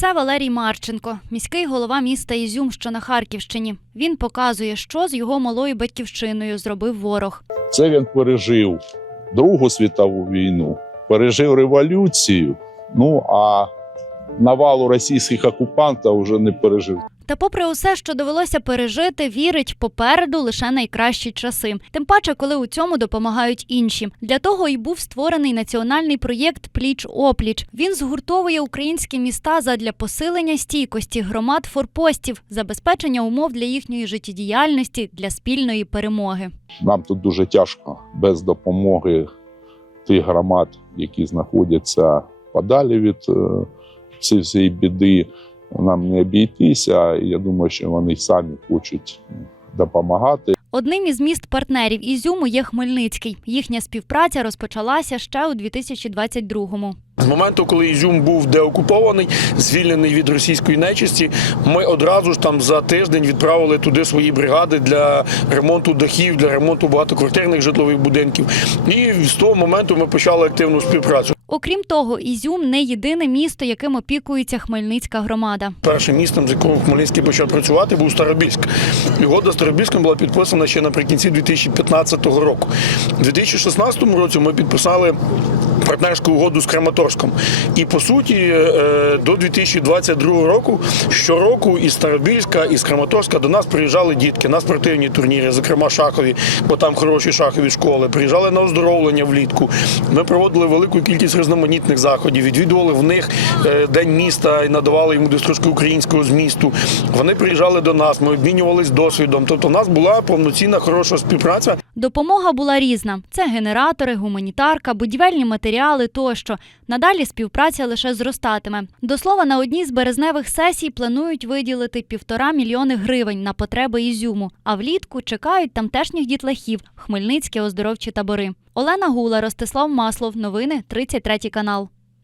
Це Валерій Марченко, міський голова міста Ізюм, що на Харківщині. Він показує, що з його малою батьківщиною зробив ворог. Це він пережив Другу світову війну, пережив революцію. Ну а навалу російських окупантів вже не пережив. Та, попри усе, що довелося пережити, вірить попереду лише найкращі часи. Тим паче, коли у цьому допомагають інші. Для того і був створений національний проєкт Пліч опліч. Він згуртовує українські міста задля посилення стійкості громад форпостів, забезпечення умов для їхньої життєдіяльності для спільної перемоги. Нам тут дуже тяжко без допомоги тих громад, які знаходяться подалі від е, цієї біди. Нам не обійтися. Я думаю, що вони самі хочуть допомагати. Одним із міст партнерів Ізюму є Хмельницький. Їхня співпраця розпочалася ще у 2022-му. З моменту, коли Ізюм був деокупований, звільнений від російської нечисті, ми одразу ж там за тиждень відправили туди свої бригади для ремонту дахів, для ремонту багатоквартирних житлових будинків. І з того моменту ми почали активну співпрацю. Окрім того, Ізюм не єдине місто, яким опікується Хмельницька громада. Першим містом, з якого Хмельницький почав працювати, був Старобільськ. Угода з Старобільськом була підписана ще наприкінці 2015 року. У 2016 році ми підписали партнерську угоду з Краматорськом. І по суті, е, до 2022 року щороку із Старобільська, із Краматорська до нас приїжджали дітки на спортивні турніри, зокрема шахові, бо там хороші шахові школи. Приїжджали на оздоровлення влітку. Ми проводили велику кількість різноманітних заходів, відвідували в них е, день міста і надавали йому трошки українського змісту. Вони приїжджали до нас, ми обмінювалися досвідом. Тобто, у нас була повноцінна хороша співпраця. Допомога була різна: це генератори, гуманітарка, будівельні матеріали тощо. Надалі співпраця лише зростатиме. До слова, на одній з березневих сесій планують виділити півтора мільйони гривень на потреби Ізюму. А влітку чекають тамтешніх дітлахів Хмельницькі оздоровчі табори. Олена Гула, Ростислав Маслов. Новини 33 канал.